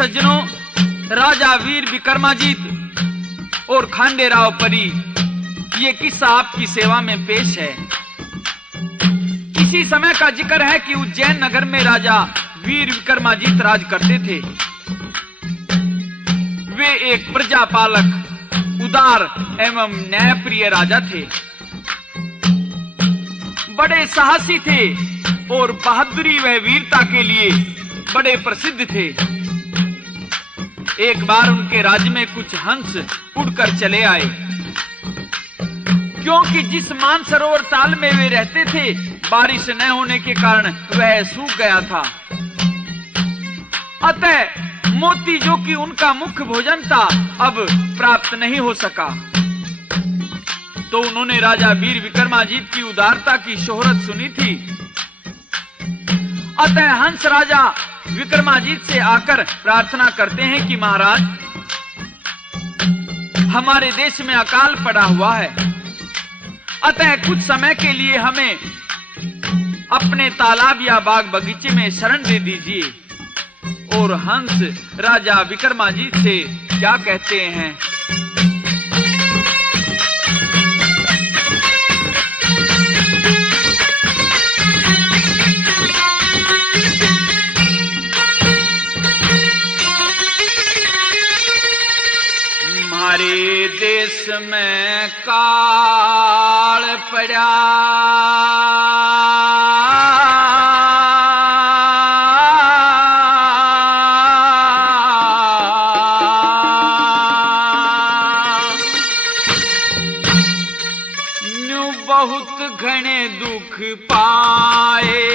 सज्जनों, राजा वीर विक्रमाजीत और खांडेराव परी ये किस्सा आपकी सेवा में पेश है। इसी समय का जिक्र है कि उज्जैन नगर में राजा वीर विक्रमाजीत राज करते थे। वे एक प्रजापालक, उदार एवं न्यायप्रिय राजा थे। बड़े साहसी थे और बहादुरी व वीरता के लिए बड़े प्रसिद्ध थे। एक बार उनके राज्य में कुछ हंस उड़कर चले आए, क्योंकि जिस मानसरोवर ताल में वे रहते थे बारिश न होने के कारण वह सूख गया था। अतः मोती, जो कि उनका मुख्य भोजन था, अब प्राप्त नहीं हो सका। तो उन्होंने राजा वीर विक्रमाजीत की उदारता की शोहरत सुनी थी। अतः हंस राजा विक्रमाजीत से आकर प्रार्थना करते हैं कि महाराज, हमारे देश में अकाल पड़ा हुआ है, अतः कुछ समय के लिए हमें अपने तालाब या बाग बगीचे में शरण दे दीजिए। और हंस राजा विक्रमाजीत से क्या कहते हैं? हमारे देश में काल पड़ा, न्यू बहुत घने दुख पाए,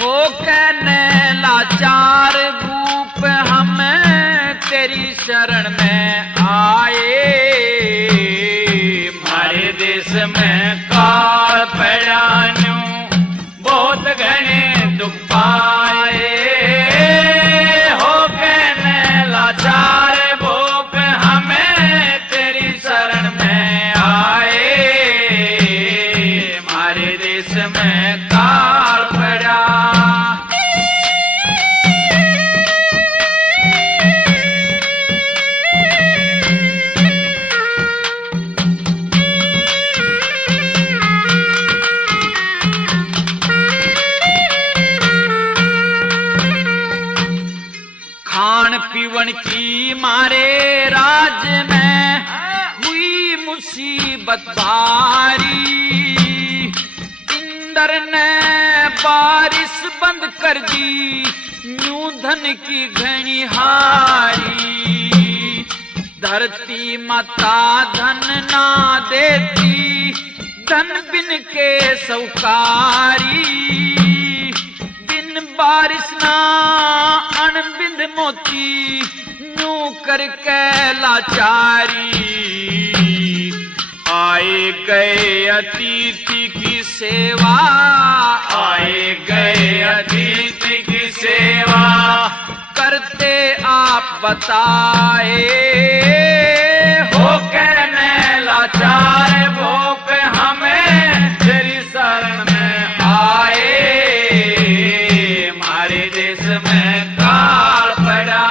हो कहने लाचार भूप हमें तेरी शरण में आए। हमारे देश में काल पड़ा, न्यू बहुत घने दुख पाए, हो कहने लाचार भूप हमें तेरी शरण में आए। हमारे देश में काल पड़ा। खान पीवन की मारे राज में हुई मुसीबत भारी, इंद्र ने बारिश बंद कर दी, न्यू धन की घनी हारी। धरती माता धन ना देती, धन बिन के सौकारी, बिन बारिश ना अन बिंद मोती, न्यू करके लाचारी। आए गए अतिथि की सेवा, आए गए अतिथि की सेवा, करते आप बताए, हो कहने लाचार भूप हमें तेरी शरण में आए। हमारे देश में काल पड़ा।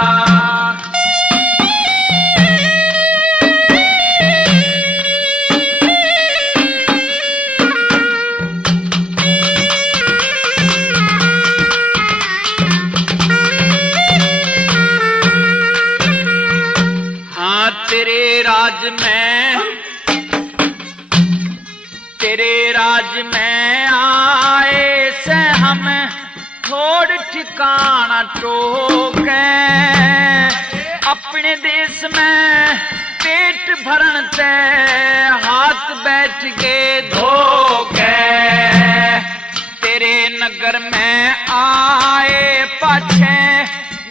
हाँ, तेरे राज में आए से हमें थोड़ ठिकाना टोके, अपने देश में पेट भरण से हाथ बैठ के धोके। तेरे नगर में आए पाछे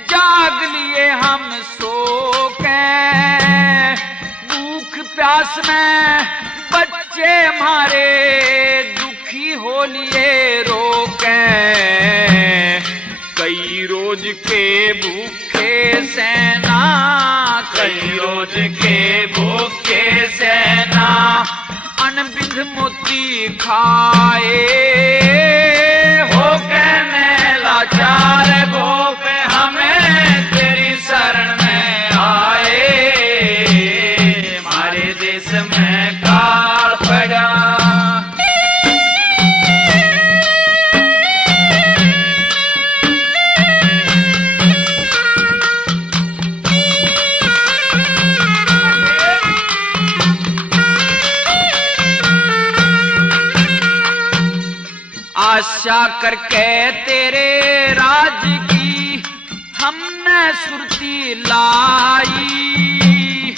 जाग लिए हम सो के, भूख प्यास में बच्चे हमारे दुखी हो लिए रोके। कई रोज के भूखे सेना, कई रोज के भूखे सेना, अनबिंद मोती खाए, हो कहने लाचार भूख हमें आशा करके तेरे राज की हमने सुरती लाई,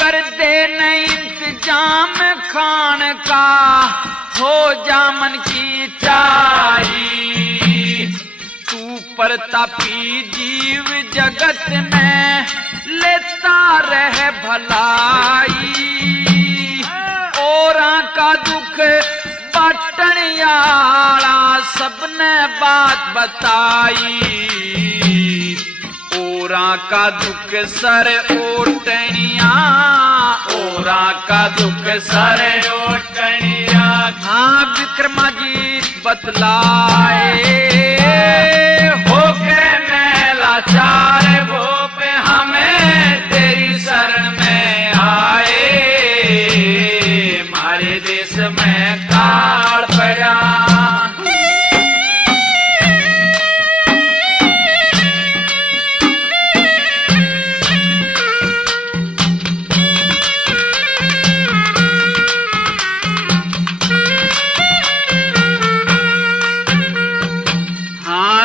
कर दे न इंतजाम खान का, हो जा मन की चाही। तू परतापी जीव जगत में लेता रह भलाई, औरां का दुख बाटन याला सबने बात बताई। औरां का दुख सर ओटनिया, औरां का दुख सर ओटनिया। हाँ विक्रमाजीत बतलाए, हो के मैं लाचार भोप हमें तेरी शरण में आए, मारे देश में काल पड़ा।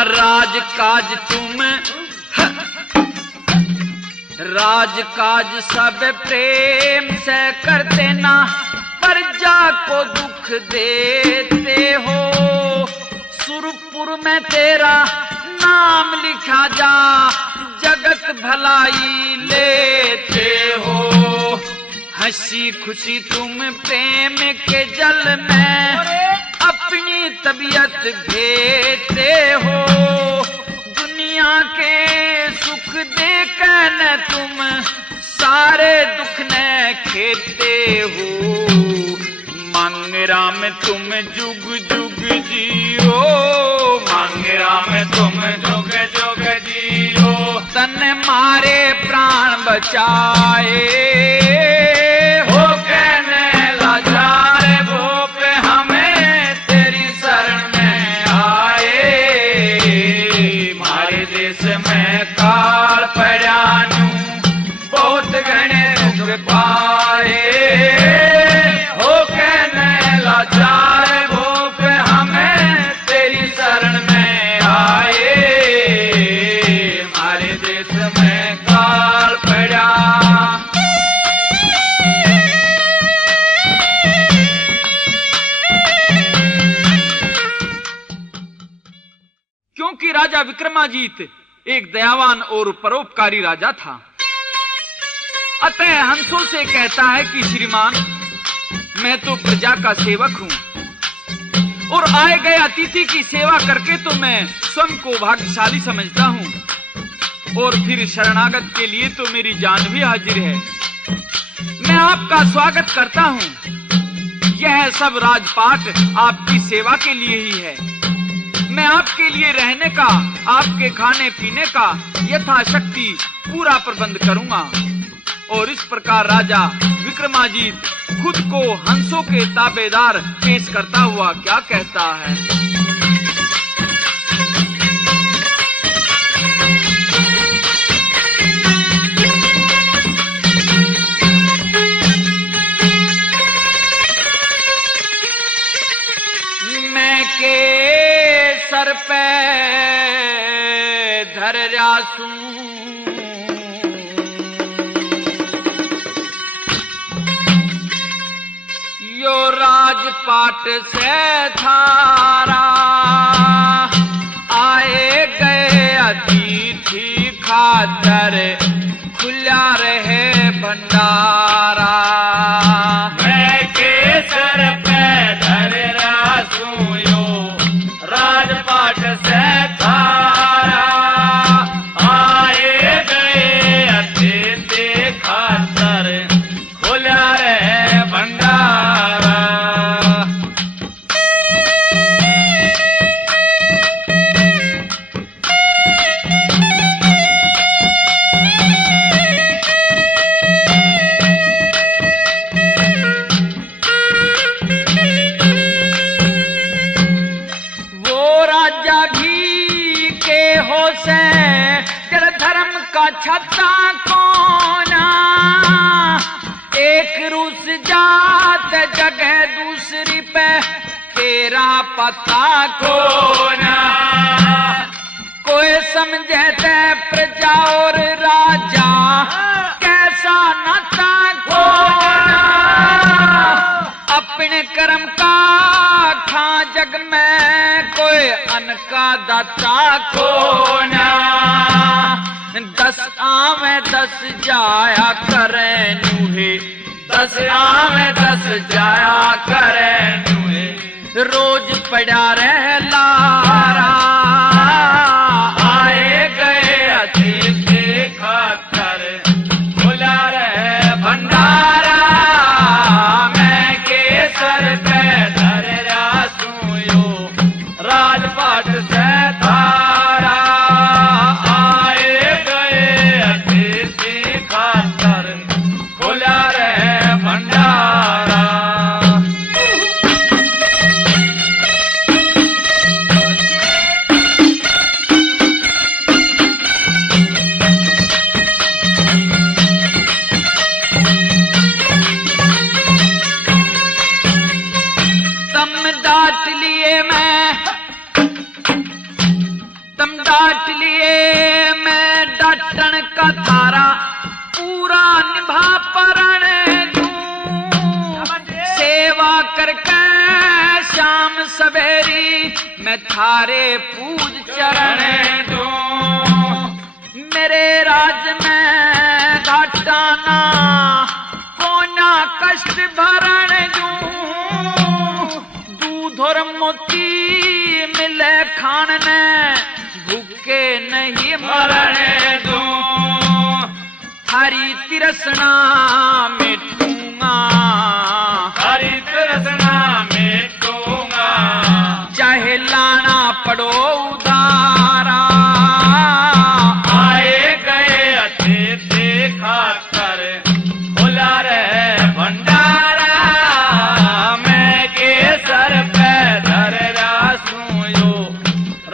राजकाज तुम राजकाज सब प्रेम से करते ना, प्रजा को दुख देते हो। सुरपुर में तेरा नाम लिखा जा, जगत भलाई लेते हो। हंसी खुशी तुम प्रेम के जल में अपनी तबीयत भेजते हो। दुनिया के सुख देकर न तुम सारे दुख न खेते हो। मांगरा में तुम जुग जुग जियो, मांगरा में तुम जुग जुग जियो। तन मारे प्राण बचाए, हो कहने लाचार भोप हमें तेरी शरण में आए, मारे देश में काल पड़ानू बहुत घने दुख पाए। हो कहने लाचार भोप हमें तेरी शरण में आए, मारे देश में काल पड़ा। क्योंकि राजा विक्रमाजीत एक दयावान और परोपकारी राजा था, अतः हंसों से कहता है कि श्रीमान, मैं तो प्रजा का सेवक हूं और आए गए अतिथि की सेवा करके तो मैं स्वयं को भाग्यशाली समझता हूं, और फिर शरणागत के लिए तो मेरी जान भी हाजिर है। मैं आपका स्वागत करता हूं। यह सब राजपाट आपकी सेवा के लिए ही है। मैं आपके लिए रहने का, आपके खाने पीने का यथाशक्ति पूरा प्रबंध करूंगा। और इस प्रकार राजा विक्रमाजीत खुद को हंसों के ताबेदार पेश करता हुआ क्या कहता है। मैं के सर पे धर रासू, यो राजपाट से थारा आए गए अतिथि खातर खुला रहे भंडारा। मैं के सर पे धर रासू, यो राजपाट से थारा आए गए अतिथि खातर खुला रहे भंडारा। छता कोना एक रूस जात जगह दूसरी पे, तेरा पता को ना, कोई समझे ते प्रजा और राजा, कैसा नाता को ना, अपने कर्म का खा जग में, कोई अन्न का दाता को ना, 10 आवे 10 जाया करे नूहे, 10 आवे 10 जाया करे नूहे, रोज पड़ा रह लारा, आए गए अतिथि खातर, खुला रहे भंडारा, मैं केसर पे धर रासू यो, राजपाट से धारा, आए गए अतिथि खातर, खुला रहे भंडारा। डांट लिए मैं डांटन का थारा, पूरा निभा परण दूं, सेवा करके शाम सवेरी, मैं थारे पूज चरण दूं, मेरे राज में घाटा ना, कोना कष्ट भरण दूं, दूध और मोती मिले खान ने, भूखे नहीं मरने दूं, हरी तिरसना मिटूंगा, हरी तिरसना मिटूंगा, चाहे लाना पड़ो उधारा, आए गए अतिथि खातर, खुला रहे भंडारा, मैं केसर पे धर रासू यो,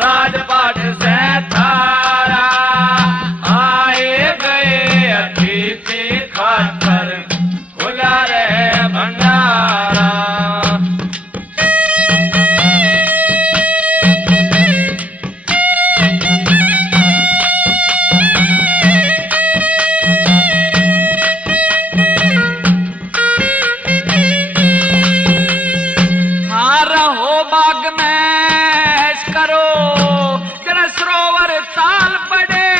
राजपाट से धारा, आए गए अतिथि खातर, खुला रहे भंडारा। हाँ रहो बाग में करो, सरोवर ताल बड़े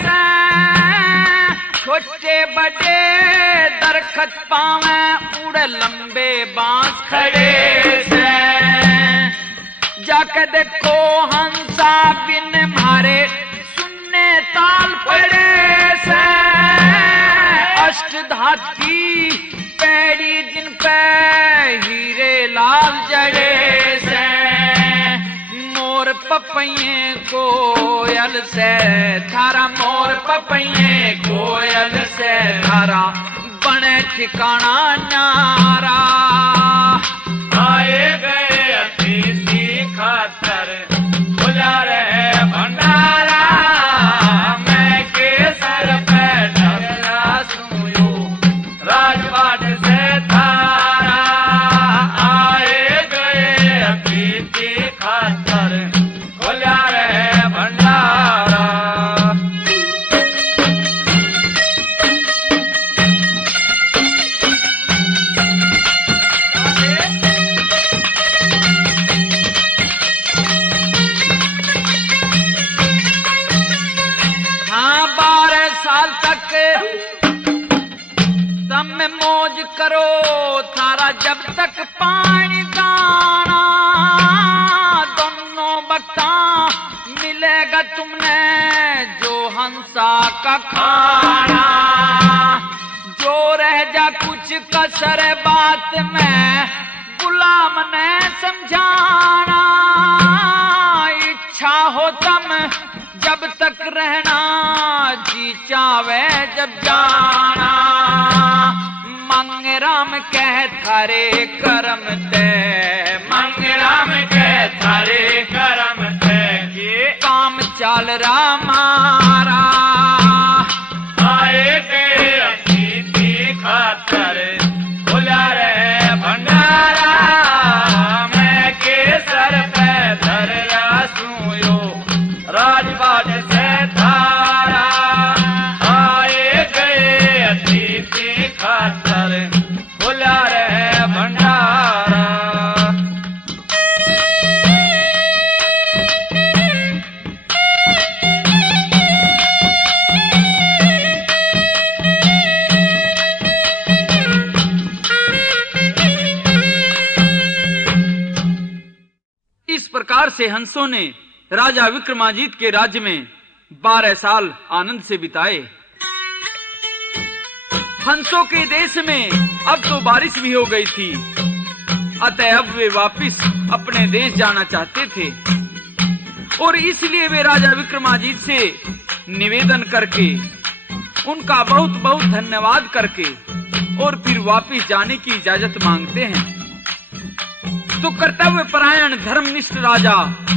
से, छोटे बड़े दरखत पावे, उड़े लंबे बांस खड़े से, जाके देखो हंसा बिन मारे, सुनने ताल पड़े से, अष्टधात की पैड़ी जिन पे, हीरे लाल जड़े से, मोर पपैये कोयल से थारा, मोर पपैये कोयल से थारा, बने ठिकाना न्यारा, आए गए अतिथि खातर, खुला रहे भंडारा, मैं केसर पे धर रासू यो, राजपाट से धारा, आए गए अतिथि खातर, खुला रहे भंडारा। हाँ 12 साल तक तम मौज करो, थारा जब तक पानी दाना, दोनों बक्ता मिलेगा तुमने जो हंसा का खाना, जो रह जा कुछ कसर बात में, गुलाम ने समझाना, इच्छा हो तम जब तक रहना, जी चावे जब जाना, मंग राम कह थारे करम ते, मंग राम कह थारे करम ते, ये काम चाल रामारा, आए गए अतिथि खातर, खुला रहे भंडारा, मैं केसर इस प्रकार से हंसों ने राजा विक्रमाजीत के राज्य में 12 साल आनंद से बिताए। हंसों के देश में अब तो बारिश भी हो गई थी, अतः अब वे वापिस अपने देश जाना चाहते थे और इसलिए वे राजा विक्रमाजीत से निवेदन करके, उनका बहुत बहुत धन्यवाद करके और फिर वापिस जाने की इजाजत मांगते हैं। तो कर्तव्य परायण धर्मनिष्ठ राजा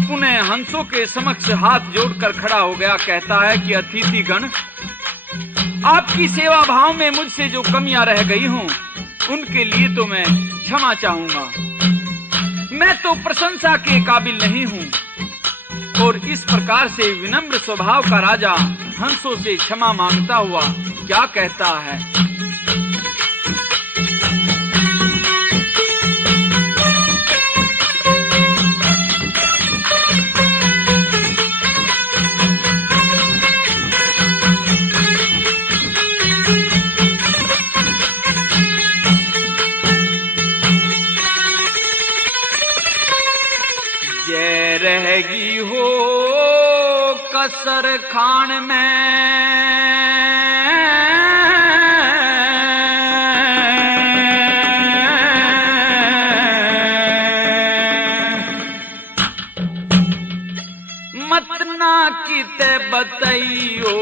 पुनः हंसों के समक्ष हाथ जोड़कर खड़ा हो गया। कहता है कि अतिथिगण, आपकी सेवा भाव में मुझसे जो कमियां रह गई हों उनके लिए तो मैं क्षमा चाहूंगा। मैं तो प्रशंसा के काबिल नहीं हूं। और इस प्रकार से विनम्र स्वभाव का राजा हंसों से क्षमा मांगता हुआ क्या कहता है? जय रहेगी हो कसर खान में, मत ना किते बतइयो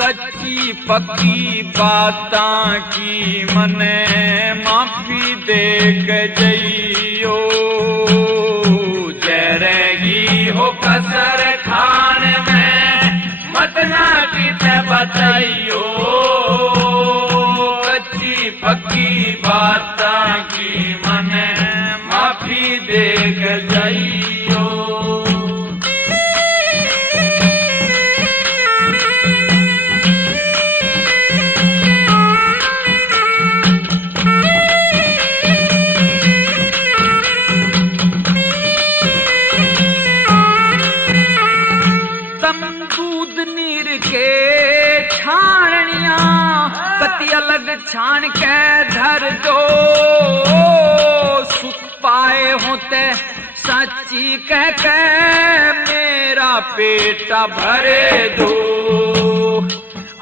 कच्ची पक्की बातां की मने माफी देख जइयो। हो कसर खान में मत ना किते बतइयो कच्ची पक्की बातां की मने माफी देख जइयो। कति अलग छान के धर दो, सुख पाए होते सच्ची कह के मेरा पेटा भरे दो।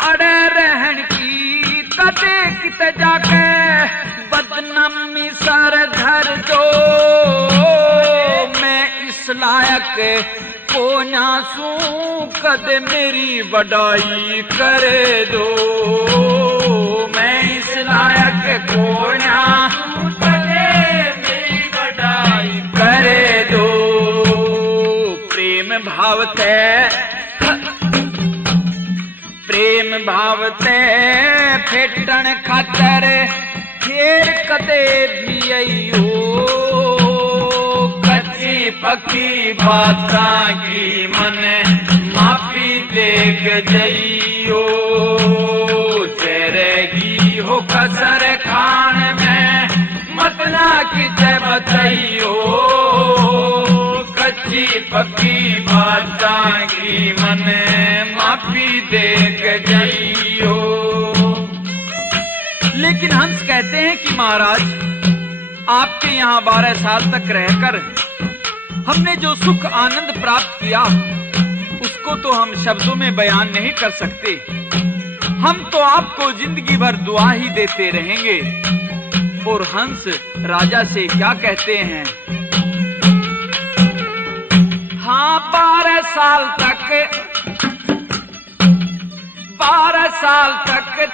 अड़े रहन की कदे कित जाके बदनामी सर धर दो। मैं इस लायक को नासू कद मेरी बड़ाई करे दो। मैं इस लायक को नासू कद मेरी बड़ाई करे दो। प्रेम भावते फेटन खातर फेर कदे भी आइयो। कच्ची पक्की बातां की मने माफी देख जइयो। तेरेगी हो कसर खान में मत ना किते बतइयो कच्ची पक्की बातां की मने माफी देख जइयो। लेकिन हंस कहते हैं कि महाराज, आपके यहाँ 12 साल तक रहकर हमने जो सुख आनंद प्राप्त किया उसको तो हम शब्दों में बयान नहीं कर सकते। हम तो आपको जिंदगी भर दुआ ही देते रहेंगे। और हंस राजा से क्या कहते हैं? हाँ, 12 साल तक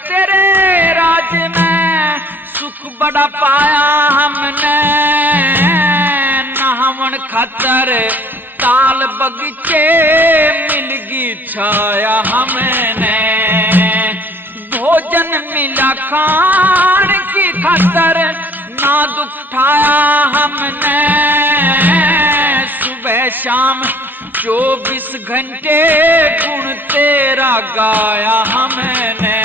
तेरे राज में सुख बड़ा पाया हमने। नहावन खातर ताल बगीचे मिलगी छाया हमने। भोजन मिला खान की खातर ना दुख उठाया हमने। सुबह शाम 24 घंटे गुण तेरा गाया हमने।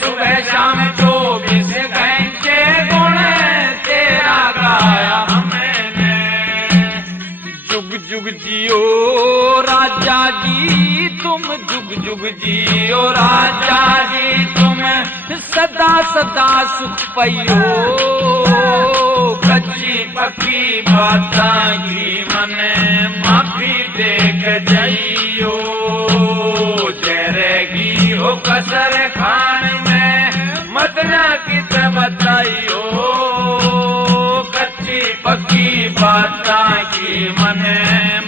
सुबह शाम 24 घंटे गुण तेरा गाया हमने। जुग जुग जियो राजा जी तुम, जुग जुग जियो राजा जी तुम, सदा सदा सुख पाइयो। कच्ची पक्की बातां की मने माफी देख जाइयो, जरेगी हो कसर खान में मतना कित बताइयो, कच्ची पक्की बातां की मने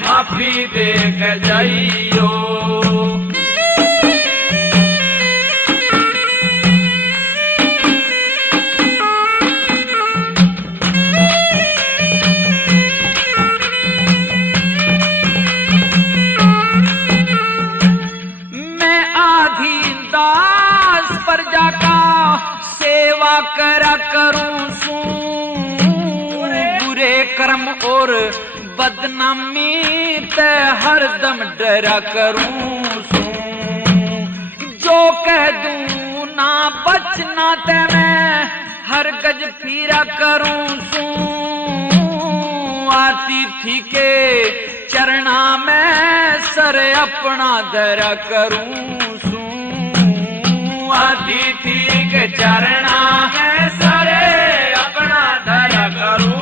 माफी देख जाइयो। प्रजा का सेवा करा करूं सू, बुरे कर्म और बदनामी ते हरदम डरा करूं सू, जो कह दूं ना बचना ते मैं हर गज फिरा करूं सू, आती थी के चरना में सर अपना धरा करूं सू, आती थी के चरना है सरे अपना धरा करूं,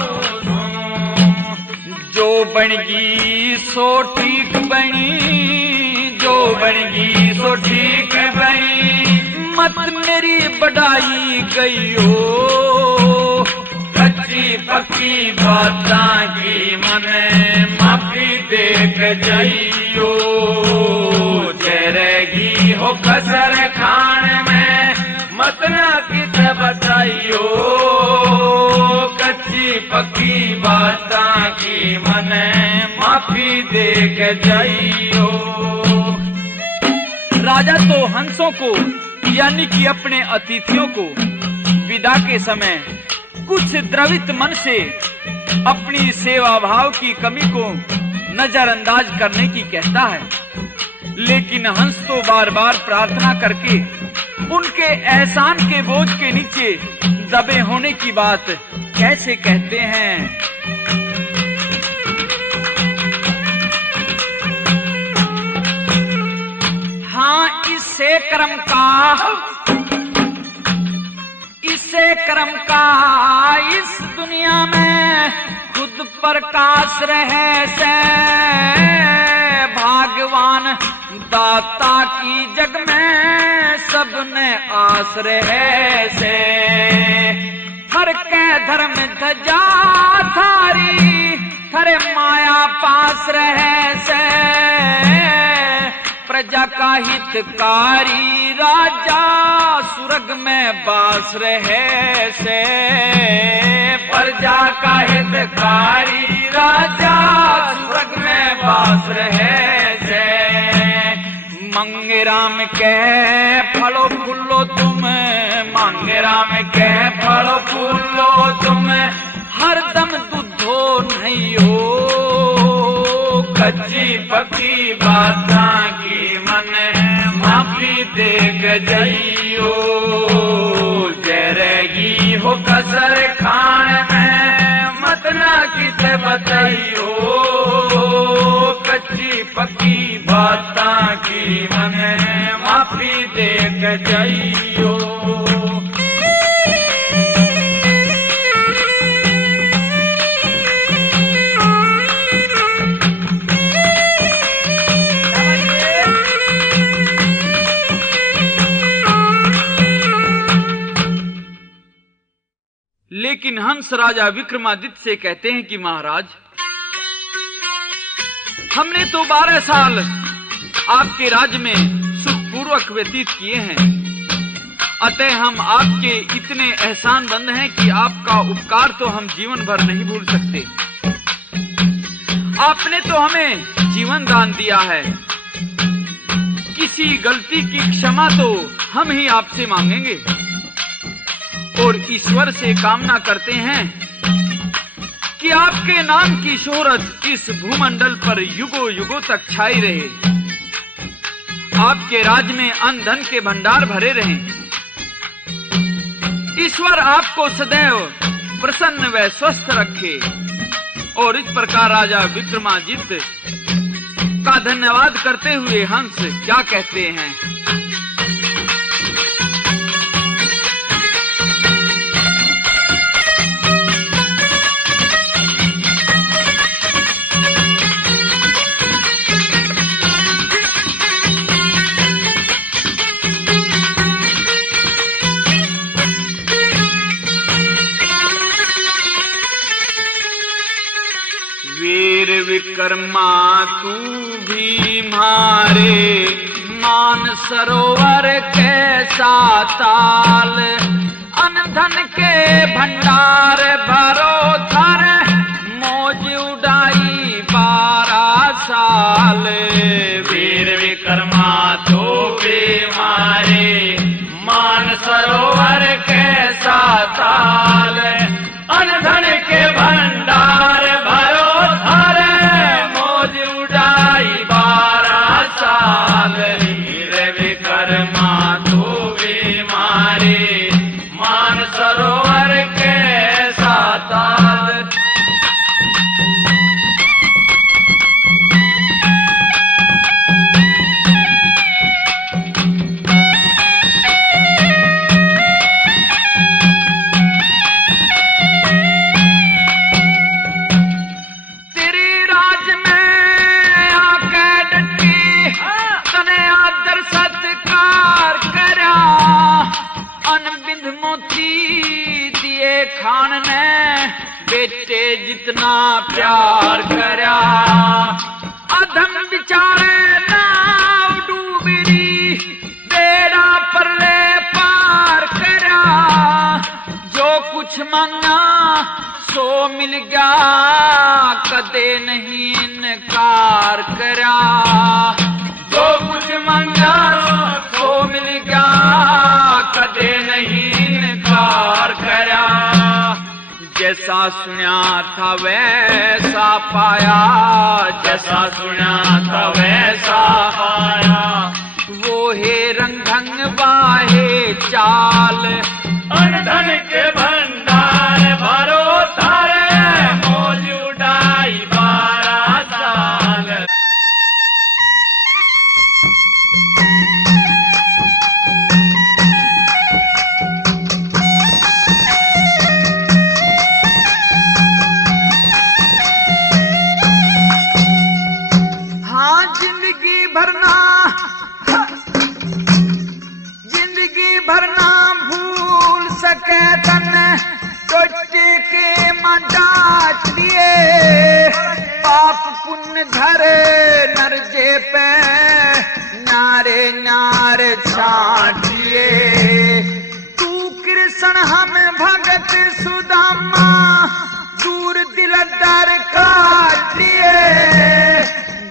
जो बनगी सो ठीक बनी, जो बनगी सो ठीक बनी, मत मेरी बढ़ाई गई हो, कच्ची पक्की बातां की मने माफी देख जाइयो, जरेगी हो कसर खान में मतना कित बताइयो, कच्ची पक्की बातां की मने माफी देख जाइयो। राजा तो हंसों को यानी कि अपने अतिथियों को विदा के समय कुछ द्रवित मन से अपनी सेवा भाव की कमी को नजरअंदाज करने की कहता है, लेकिन हंस तो बार बार प्रार्थना करके उनके एहसान के बोझ के नीचे दबे होने की बात कैसे कहते हैं। हाँ, इससे कर्म का इस दुनिया में खुद प्रकाश रहे से, भगवान दाता की जग में सबने आस रहे से, हर के धर्म धजा थारी थरे माया पास रहे से, प्रजा का हितकारी राजा सुरग में बास रहे से, प्रजा का हितकारी राजा सुरग में बास रहे से, मंगे राम कह फलो फूलो तुम, मांगे राम कह फलो फूलो तुम, हरदम दूधो नहीं हो, कच्ची पक्की बातां की मने माफी देख जाइयो, जरेगी हो कसर खान में मतना कित बताइयो, कच्ची पक्की बातां की मने माफी देख जाइयो। लेकिन हंस राजा विक्रमादित्य से कहते हैं कि महाराज, हमने तो 12 साल आपके राज्य में सुखपूर्वक व्यतीत किए हैं, अतः हम आपके इतने एहसानबंद हैं कि आपका उपकार तो हम जीवन भर नहीं भूल सकते। आपने तो हमें जीवन दान दिया है, किसी गलती की क्षमा तो हम ही आपसे मांगेंगे और ईश्वर से कामना करते हैं कि आपके नाम की शोहरत इस भूमंडल पर युगों युगों तक छाई रहे, आपके राज्य में अन्न धन के भंडार भरे रहें। ईश्वर आपको सदैव प्रसन्न व स्वस्थ रखे। और इस प्रकार राजा विक्रमादित्य का धन्यवाद करते हुए हंस क्या कहते हैं। वीर विक्रमा तू भी मारे, मान सरोवर कैसा ताल, अन्न धन के भंडार भरो धर, मौज उड़ाई 12 साल। वीर विक्रमा तू भी मारे, मान सरोवर कैसा ताल, अन्न धन के भंडार भरो धर, मौज उड़ाई 12 साल। वीर विक्रमा तू भी मारे, मान सरोवर कैसा ताल। खान ने बेटे जितना प्यार करया, अधम बिचारे नाव डूबरी, बेड़ा परले पार करया, जो कुछ मांगा सो मिल गया, कदे नहीं इनकार करया, जो कुछ मांगा सो मिल गया, कदे नहीं इनकार करया। जैसा सुना था वैसा पाया, जैसा सुना था वैसा पाया, वो है रंग ढंग बाहे चाल, अन्न धन के भंडार भरो धर, मौज उड़ाई 12 साल। भरना भूल सके तन, टोटे के डांट लिए, पाप पुण्य धरे नरजे पे, नारे नारे छाट लिए। तू कृष्ण हम भगत सुदामा, दूर दिल दर काट लिए,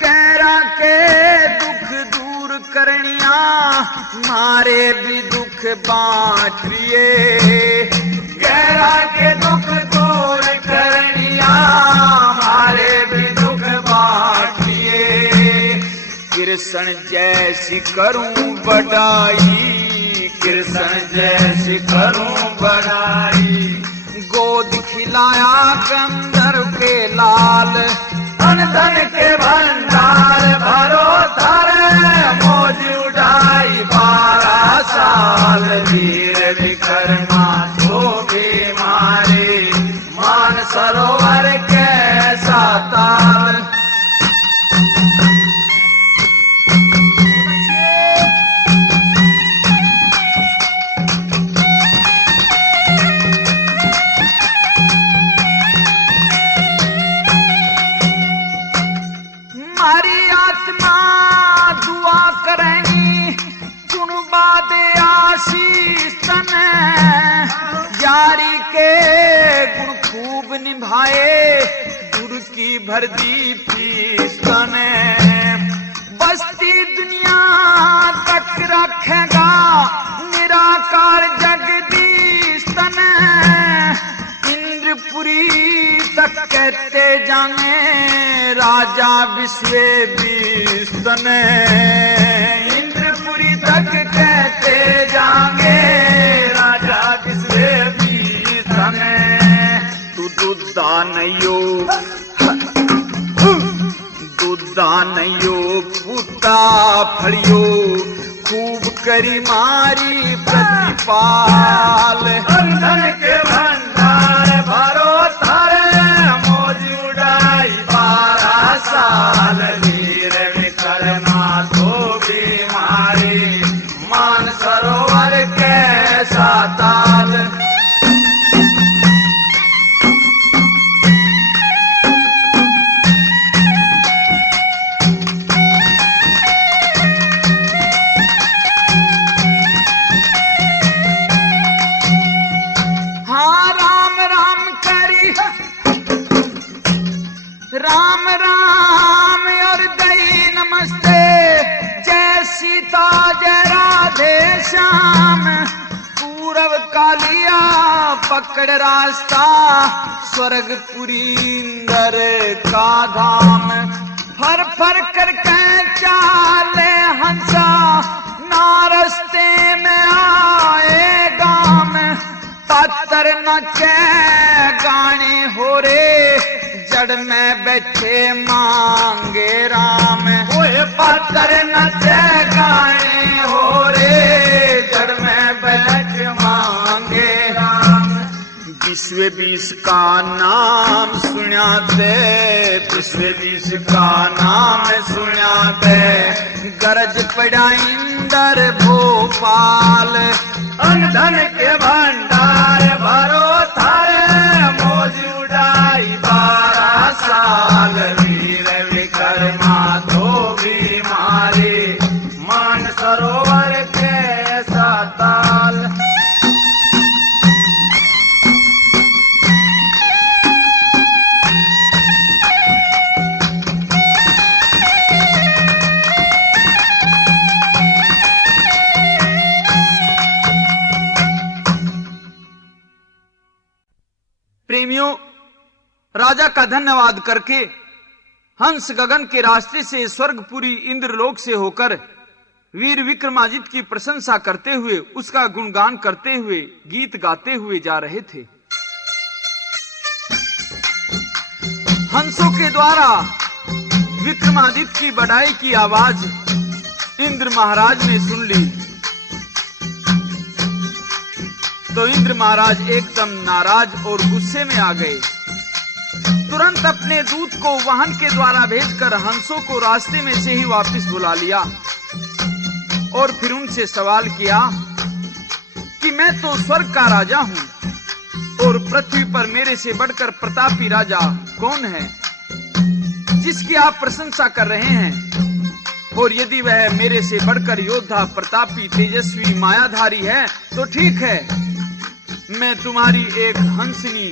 गैरा के दुख दूर करनिया, मारे भी दुख बांट लिए, गैरा के दुख दूर करनिया, मारे भी दुख बांट लिए। कृष्ण जैसी करूं बढ़ाई, कृष्ण जैसी करूं बढ़ाई, गोद खिलाया गंधर्व के लाल, अन्न धन के भंडार भरो धर, मौज उड़ाई 12 साल। वीर विक्रमा तो भी मारे, मान सरोवर कैसा ताल। हमारी आत्मा दुआ करेंगी, कुणबा दे आशीष तने, यारी के गुण खूब निभाए, गुरु की भर दी फीस तने, बस्ती दुनिया तक रखेगा, निराकार जगदीश तने, इंद्रपुरी तक कहते जाने, राजा विश्व बीस्तने, इंद्रपुरी तक कहते जाएंगे, राजा विश्व बीस्तने। तू दुद्धा नयो, दुद्धा नयो, पुता फड़ियो, खूब करी मारी प्रतिपाल, धन के भंडार भरो धर, मौज उड़ाई 12 साल। वीर विक्रमा तो भी मारे, मान सरोवर कैसा ताल। राम राम और दई नमस्ते, जय सीता जय राधे श्याम। पूरब कालिया पकड़ रास्ता, स्वर्गपुरी इंद्र का धाम। फर फर करके चाले हंसा, ना रस्ते में आए गाम। पातर नचे गाने हो रे, जड़ में बैठे मांगे राम। ओए पातर नचे गाने हो रे, जड़ में बैठ मांगे राम। विश्व विष का नाम सुनाते, विश्व विष का नाम सुनाते, गरज पड़ा इंदर भोपाल। अन्न धन के भंडार भरो थारे, मौज उड़ाई 12 साल। वीर विक्रमा तो भी मारे, मान सरोवर के साताल। प्रेमियों, राजा का धन्यवाद करके हंस गगन के रास्ते से स्वर्गपुरी इंद्रलोक से होकर वीर विक्रमादित्य की प्रशंसा करते हुए, उसका गुणगान करते हुए, गीत गाते हुए जा रहे थे। हंसों के द्वारा विक्रमादित्य की बड़ाई की आवाज इंद्र महाराज ने सुन ली तो इंद्र महाराज एकदम नाराज और गुस्से में आ गए। तुरंत अपने दूत को वाहन के द्वारा भेजकर हंसों को रास्ते में से ही वापस बुला लिया और फिर उनसे सवाल किया कि मैं तो स्वर्ग का राजा हूं और पृथ्वी पर मेरे से बढ़कर प्रतापी राजा कौन है जिसकी आप प्रशंसा कर रहे हैं। और यदि वह मेरे से बढ़कर योद्धा, प्रतापी, तेजस्वी, मायाधारी है तो ठीक है, मैं तुम्हारी एक हंसनी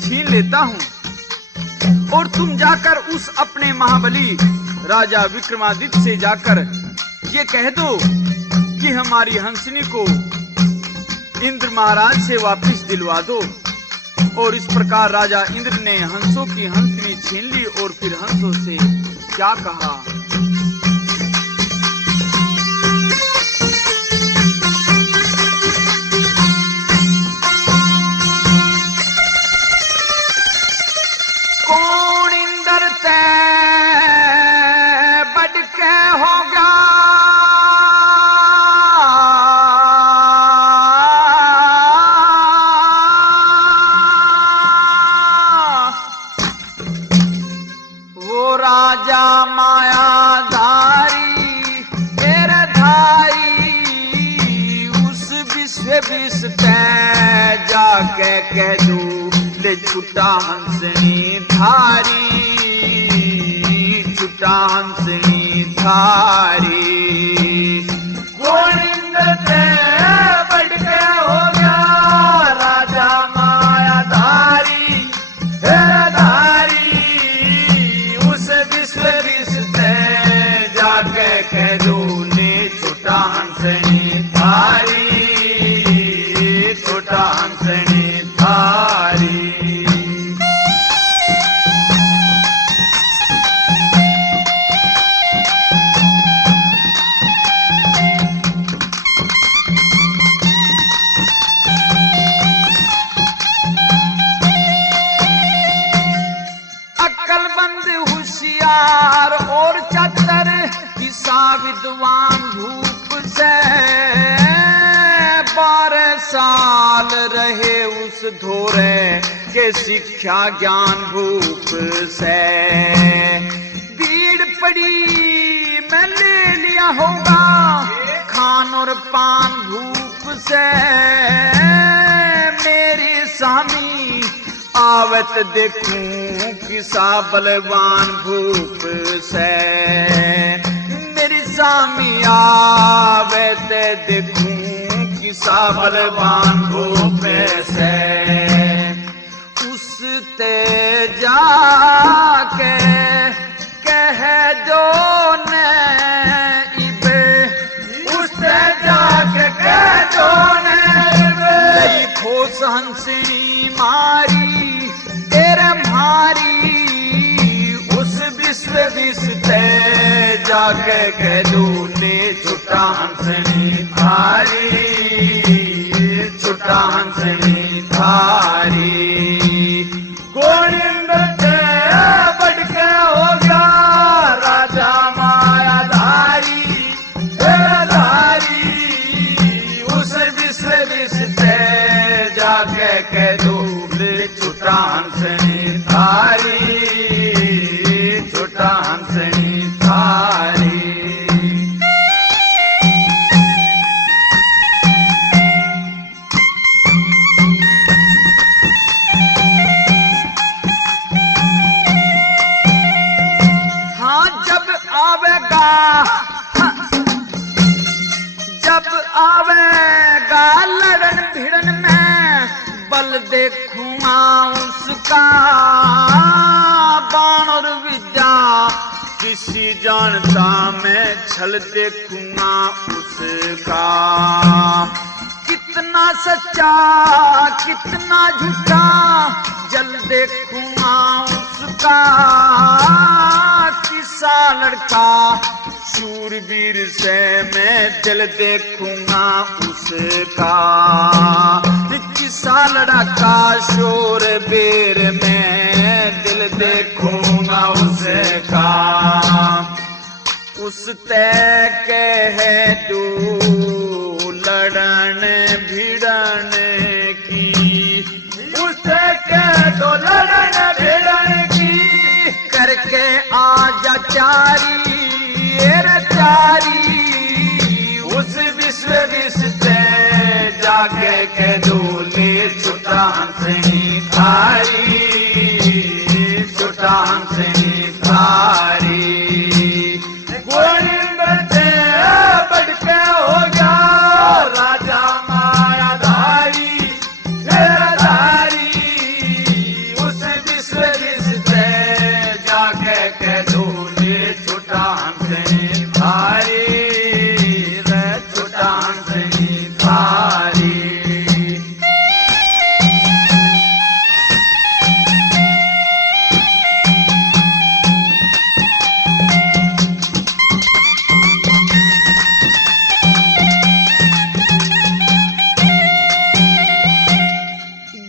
छीन लेता हूं और तुम जाकर उस अपने महाबली राजा विक्रमादित्य से जाकर ये कह दो कि हमारी हंसनी को इंद्र महाराज से वापस दिलवा दो। और इस प्रकार राजा इंद्र ने हंसों की हंसनी छीन ली और फिर हंसों से क्या कहा। कौन इंद्र ते बढ़ के होगा, वो राजा मायाधारी गिरधारी, उस विश्व विष ते जाके कह दू ले छुटा हंसनी थारी, छुटा हंसनी थारी। कौन इंद्र से बढ़ के हो गया, राजा मायाधारी गिरधारी, उस विश्व विष से जाके कह दो ले छुटा हंसनी थारी, छुटा हंसनी थारी। अक्लमंद होशियार और चतर, किसा विद्वान भूप से 12 साल रहे उस धोरे के शिक्षा ज्ञान भूप से। भीड़ पड़ी मैं ले लिया होगा खान और पान भूप से, मेरी स्वामी आवत देखूं किसा बलवान भूप से, मेरी स्वामी आवत देखूं किसा बलवान भूप से। उस ते जा मारी तेरे मारी उस विश्व विश्ते जाके कह दू ने छुटा हंसनी थारी छुटा हंसनी थारी गोविंद के बढ़ के हो गया राजा मायाधारी धारी उस विश्व विश्ते जाके कह दू छुटा हंसनी थारी छुटा हंसनी थारी जब आवेगा लड़न भिड़न में बल देखूंगा उसका बाण और विद्या किसी जानता मैं छल देखूंगा उसका कितना सच्चा कितना झूठा जल देखूंगा उसका किसा लड़का शूरवीर से मैं दिल देखूंगा उसका किसा लड़का शूरवीर में दिल देखूंगा उसका उस तय के है तू लड़न भिड़न की उस तय के तो लड़न भिड़न की करके आजा चारी उस विश्व विश्ते जाके कह दूले छुटा हंसनी थारी छुटा हंसनी थारी गोविंद से बढ़ के हो गया राजा मायाधारी धारी उस विश्व विश्ते जाके कह दूले छुटा हंसनी थारी छुटा हंसनी थारी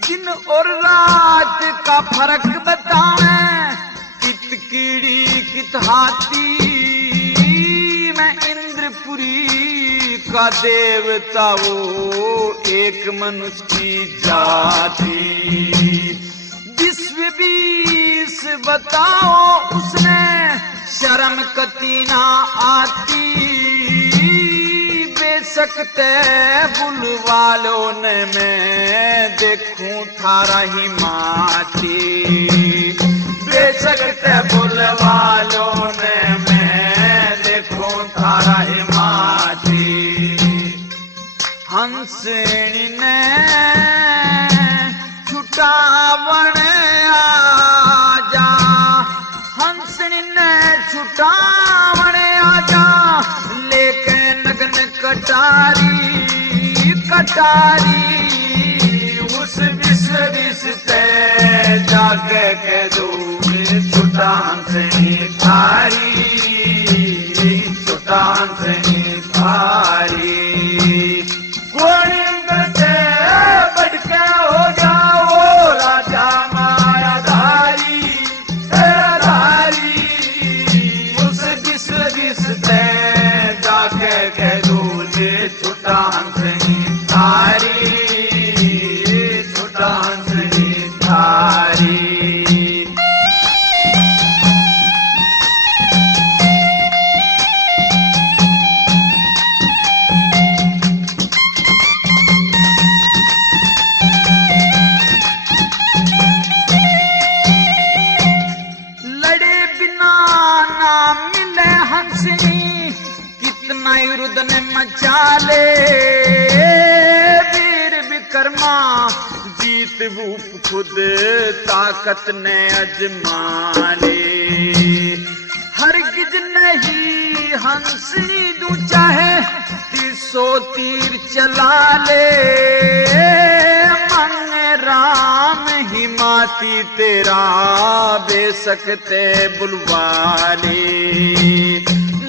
दिन और रात का फर्क बताएं कित कीड़ी कित हाथी मैं इंद्रपुरी का देवता वो एक मनुष्य की जाति विश्व बीस बताओ उसने शर्म कती ना आती बेसकते बुलवालों ने मैं देखूं थारा ही माटी बेसकते बुलवालों ने मैं देखूं थारा ही माटी हंसनी ने छुटावण आजा हंसनी ने छुटावण आजा लेके नगन कटारी कटारी उस विश्व विश्ते जाके कह दूँ छुटा हंसनी थारी छुटा हंसनी थारी गोविंद से बढ़ के हो जाओ राजा मायाधारी धारी उस विश्व विश्ते जाके कह दूँ छुटा हंसनी थारी छुटा हंसनी थारी रुदन मचाले वीर विक्रमा जीत भूप खुद ताकत ने अजमाले हरगिज नहीं हंसनी दूं चाहे 300 तीर चला ले मंग राम हिमाती तेरा बेसकते बुलवाले,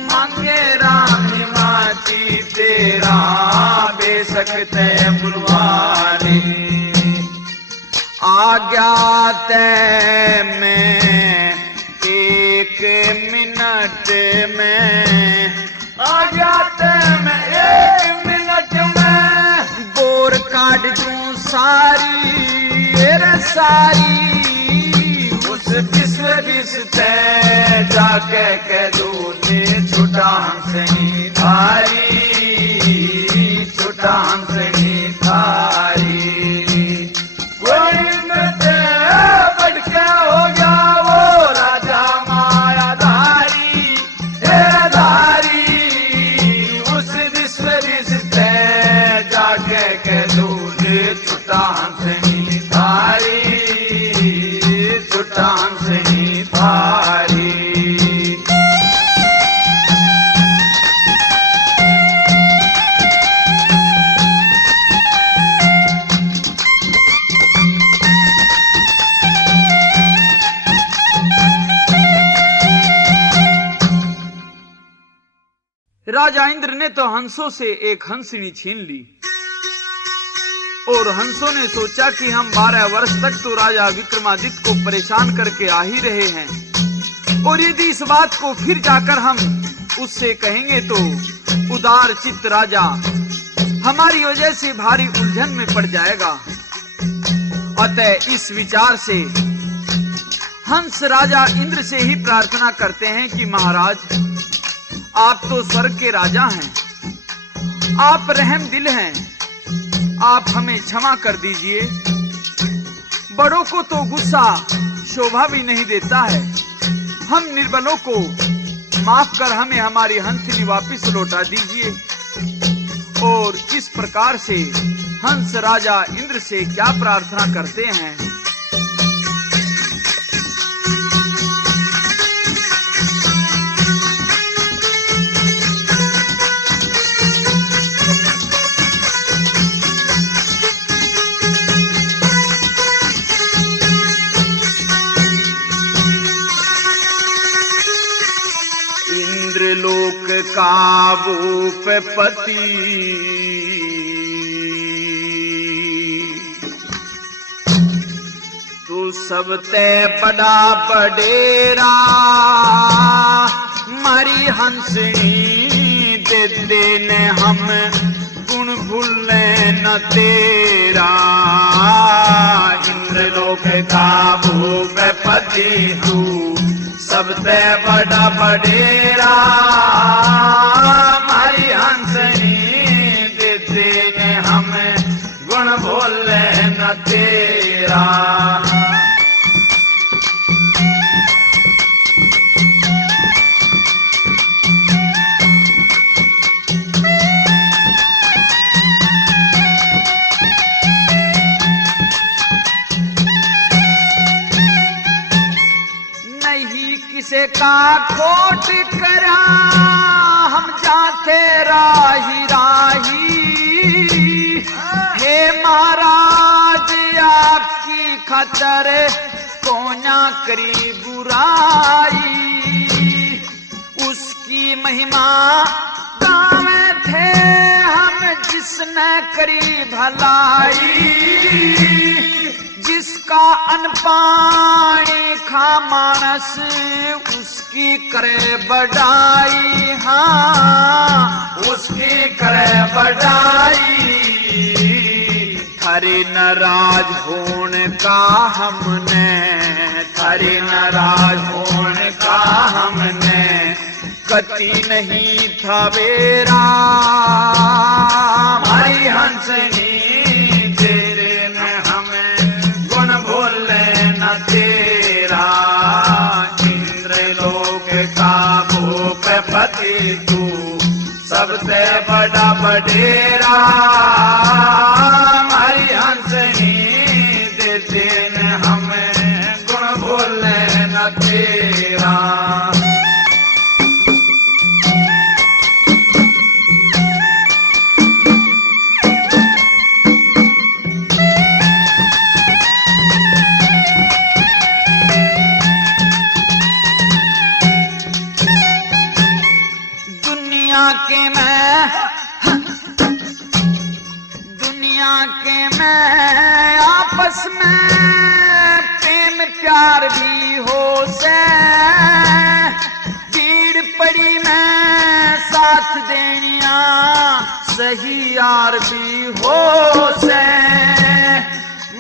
मांगे राम हिमाती तेरा बेसकते बुलवाले। आज्ञा तय में 1 मिनट में, आज्ञा तय में 1 मिनट में बोर काट दूं सारी रे सारी, उस विश्व विश्व जाके कह दूं छुटा हमसे ही धारी, छुटा हमसे ही धारी। कोई नचे बढ़ के हो गया वो राजा मायाधारी, हे धारी, उस विश्व विश्व जाके कह दूं छुटा हमसे ही धारी, छुटा हमसे ही धारी। राजा इंद्र ने तो हंसों से एक हंसिनी छीन ली और हंसों ने सोचा कि हम 12 वर्ष तक तो राजा विक्रमादित्य को परेशान करके आ ही रहे हैं, और यदि इस बात को फिर जाकर हम उससे कहेंगे तो उदार चित्त राजा हमारी वजह से भारी उलझन में पड़ जाएगा। अतः इस विचार से हंस राजा इंद्र से ही प्रार्थना करते हैं कि महाराज, आप तो स्वर्ग के राजा हैं, आप रहम दिल हैं, आप हमें क्षमा कर दीजिए। बड़ों को तो गुस्सा शोभा भी नहीं देता है, हम निर्बलों को माफ कर हमें हमारी हंसिनी वापस लौटा दीजिए। और इस प्रकार से हंस राजा इंद्र से क्या प्रार्थना करते हैं। लोक का भूपति तू सबते बड़ा बडेरा, मारी हंसनी दे देने हम गुण भूले न तेरा। इंद्रलोक का भूपति तू सबसे बड़ा बडेरा, हमारी हंसनी दे देने हमें गुण बोले न तेरा। किसे का खोट करा हम जाते राही राही, हे महाराज आपकी खतर कोना करी बुराई। उसकी महिमा गावे थे हम जिसने करी भलाई, जिसका अन्न पानी खा मानस उसकी करे बढ़ाई। हाँ, उसकी करे बढ़ाई। थारे नाराज होने का हमने, थारे नाराज होने का हमने कति नहीं था बेरा। हमारी हंसनी तेरे में हमें गुण बोले न तेरा। इंद्रलोक का भूपति तू सबसे बड़ा बडेरा। हमारी हंसनी दे देने हमें गुण बोले न तेरा। के मैं आपस में प्रेम प्यार भी हो से, भीड़ पड़ी मैं साथ देनिया सही यार भी हो से,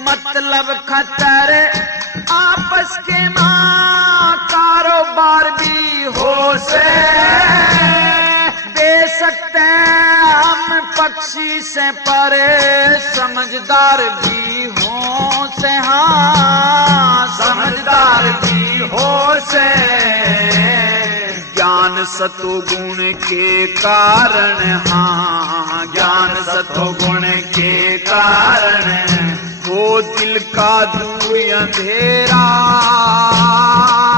मतलब खतर आपस के मां कारोबार भी हो से, दे सकते हम पक्षी से परे समझदार भी हो से, हाँ समझदार भी हो से, ज्ञान सतोगुण के कारण, हाँ ज्ञान सतोगुण के कारण वो दिल का दूर अंधेरा,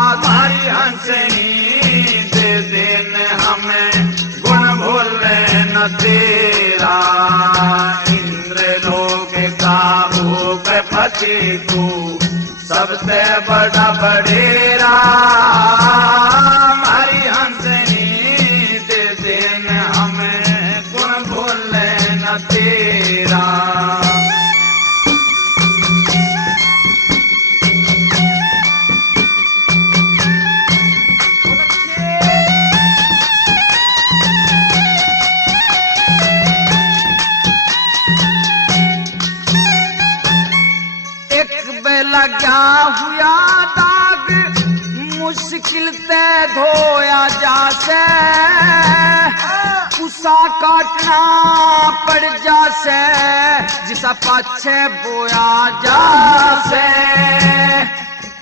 हमारी हंसनी दे देन हमें गुण भूले न तेरा, इंद्र लोक का भूप पति को सबसे बड़ा बड़ेरा, हमारी हंसनी दे देन हमें गुण भूले न तेरा। क्या हुआ दाग मुश्किल ते धोया जासे, उसा काटना पड़ जासे जिसा पाछे बोया जासे,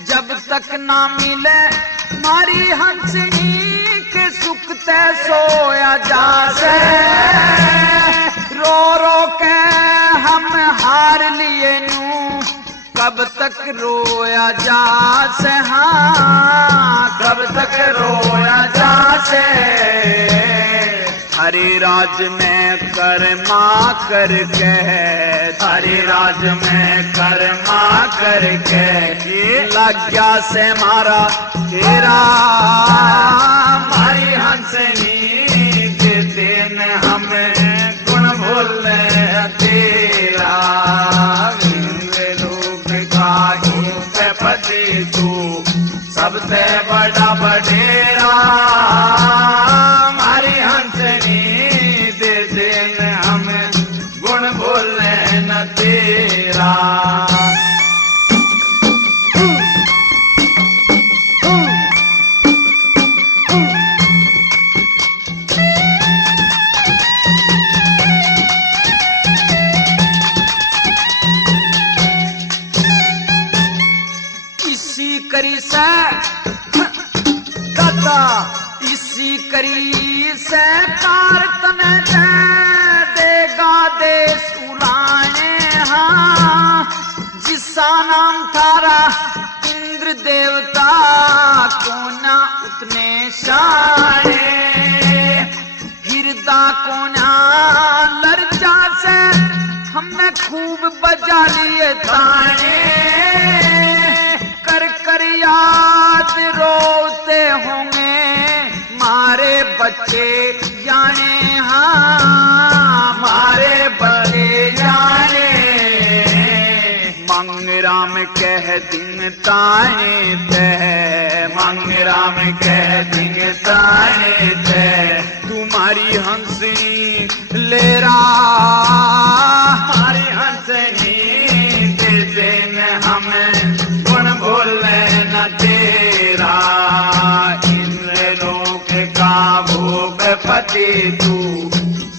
जब तक ना मिले मारी हंसनी के सुख ते सोया जासे, रो रो के हम हार लिए नू कब तक रोया जासे, हाँ कब तक रोया जासे, हरे राज में कर्मा करके, हरे राज में कर्मा करके लग गया से मारा तेरा, हमारी हंसनी दे देन हमें गुण भूले तेरा, पति तू सबसे बड़ा बडेरा, हमारी हंसनी दे देन हमें गुण बोले न तेरा। करी से दादा इसी करी से तार तने देगा देश उड़ाने, हाँ जिसका नाम थारा इंद्र देवता को ना उतने शाने, हिरदा को ना लर्जा से हमने खूब बजा लिए ताने, कर कर याद रोते होंगे मारे बच्चे जाने, हाँ मारे बच्चे जाने, मंगराम कह दिन ताने ते, मंगराम कह दिन ताने ते, तुम्हारी हंसनी ले रहा, हमारी हंसनी दे देन हमें बोले न तेरा, इंद्र लोक का भूप पति तू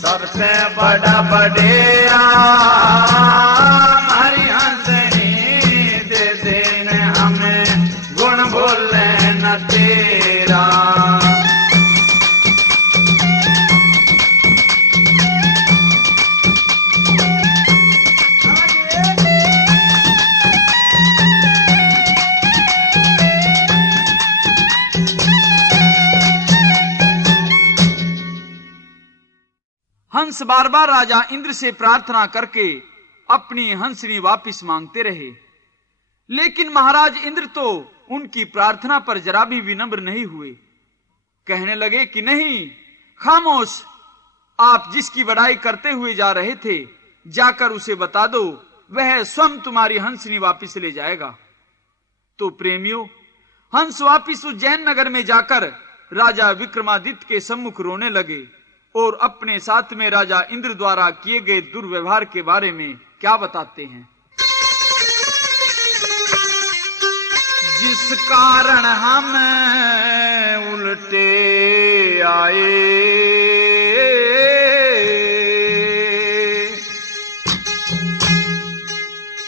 सबसे बड़ा बडेरा, हमारी हंसनी दे देन हमें गुण बोले न तेरा। हंस बार बार राजा इंद्र से प्रार्थना करके अपनी हंसनी वापस मांगते रहे, लेकिन महाराज इंद्र तो उनकी प्रार्थना पर जरा भी विनम्र नहीं हुए। कहने लगे कि नहीं, खामोश, आप जिसकी बड़ाई करते हुए जा रहे थे, जाकर उसे बता दो, वह स्वयं तुम्हारी हंसनी वापिस ले जाएगा। तो प्रेमियों, हंस वापिस उज्जैन नगर में जाकर राजा विक्रमादित्य के सम्मुख रोने लगे और अपने साथ में राजा इंद्र द्वारा किए गए दुर्व्यवहार के बारे में क्या बताते हैं। जिस कारण हम उल्टे आए,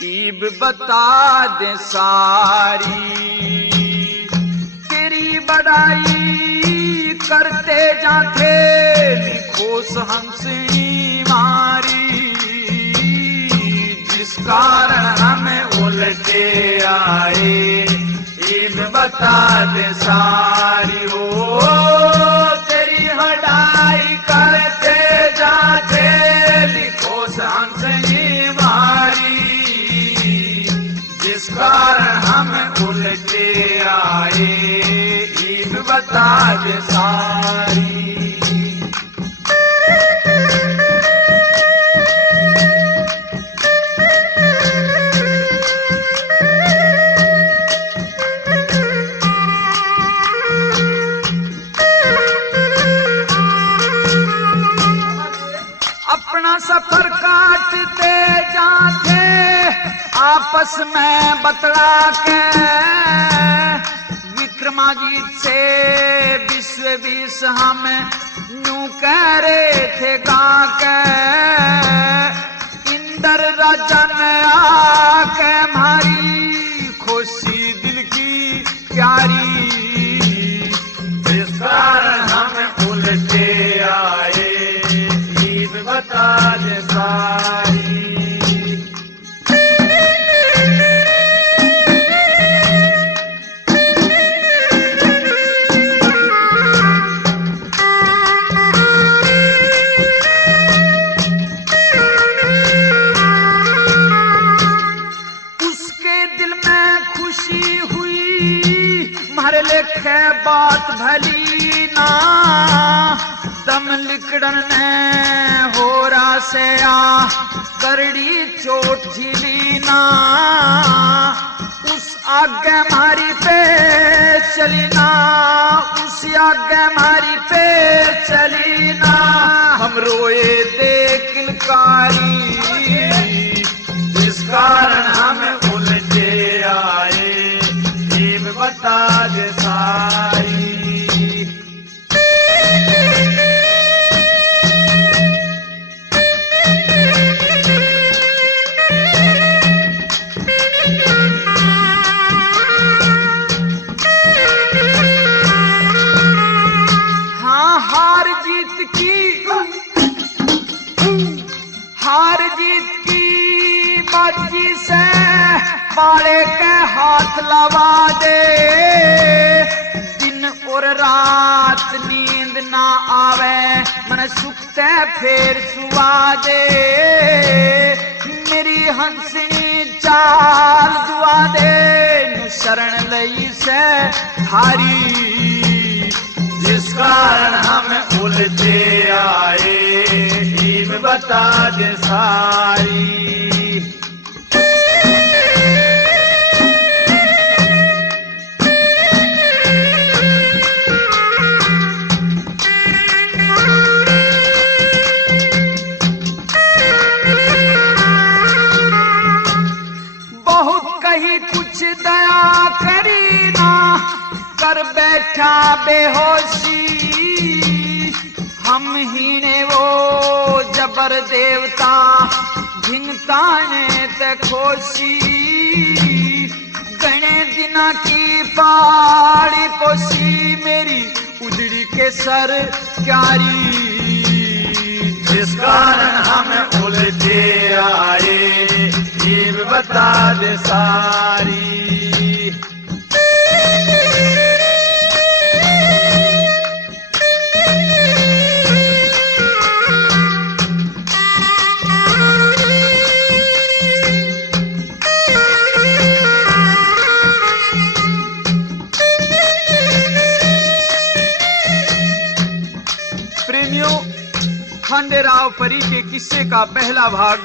ईब बता दे सारी, तेरी बड़ाई करते जाते लिखोस हंसी मारी। जिस कारण हम उल्टे आए, ईब बता दे सारी हो, तेरी बड़ाई करते जाते लिखोस हंसी मारी। जिस कारण हम उल्टे आए, ईब बता दे सारी। अपना सफर काटते जाते आपस में बतला के, विक्रमादित्य से विश्व हम यूं कह रहे थे गा के। इंद्र राजा ने आके हमारी खुशी दिल की प्यारी। जिस कारण हम उल्टे आए, ईब बता दे सारी। लिखे बात भली ना, दम लिकड़न ने हो रा से आ, करड़ी चोट झीली ना। उस आगे मारी पे चली ना, उस आगे मारी पे चली ना। हम रोए दे किलकारी, जिस कारण हम उल्टे आए, ईब बता दे सारी। हाँ, हार जीत की बाजी से पाड़े के हाथ लवा दे। दिन और रात नींद ना आवे, मन सुखते फिर सुवा दे। मेरी हंसनी चाल दुआ दे, शरण लई से थारी। जिस कारण हम उल्टे आए, ईब बता दे सारी। कुछ दया करी ना, कर बैठा बेहोशी। हम ही ने वो जबर देवता, भिंगता ने ते खोशी। गणे दिना की पाड़ी पोसी, मेरी उजड़ी के सर क्यारी। जिस कारण हम उल्टे आए, ईब बता दे सारी। प्रेमियों, खंडेराव परी के किस्से का पहला भाग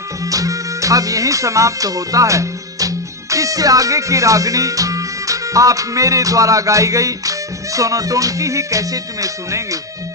अब यहीं समाप्त होता है। इससे आगे की रागनी आप मेरे द्वारा गाई गई सोनोटोन की ही कैसेट में सुनेंगे।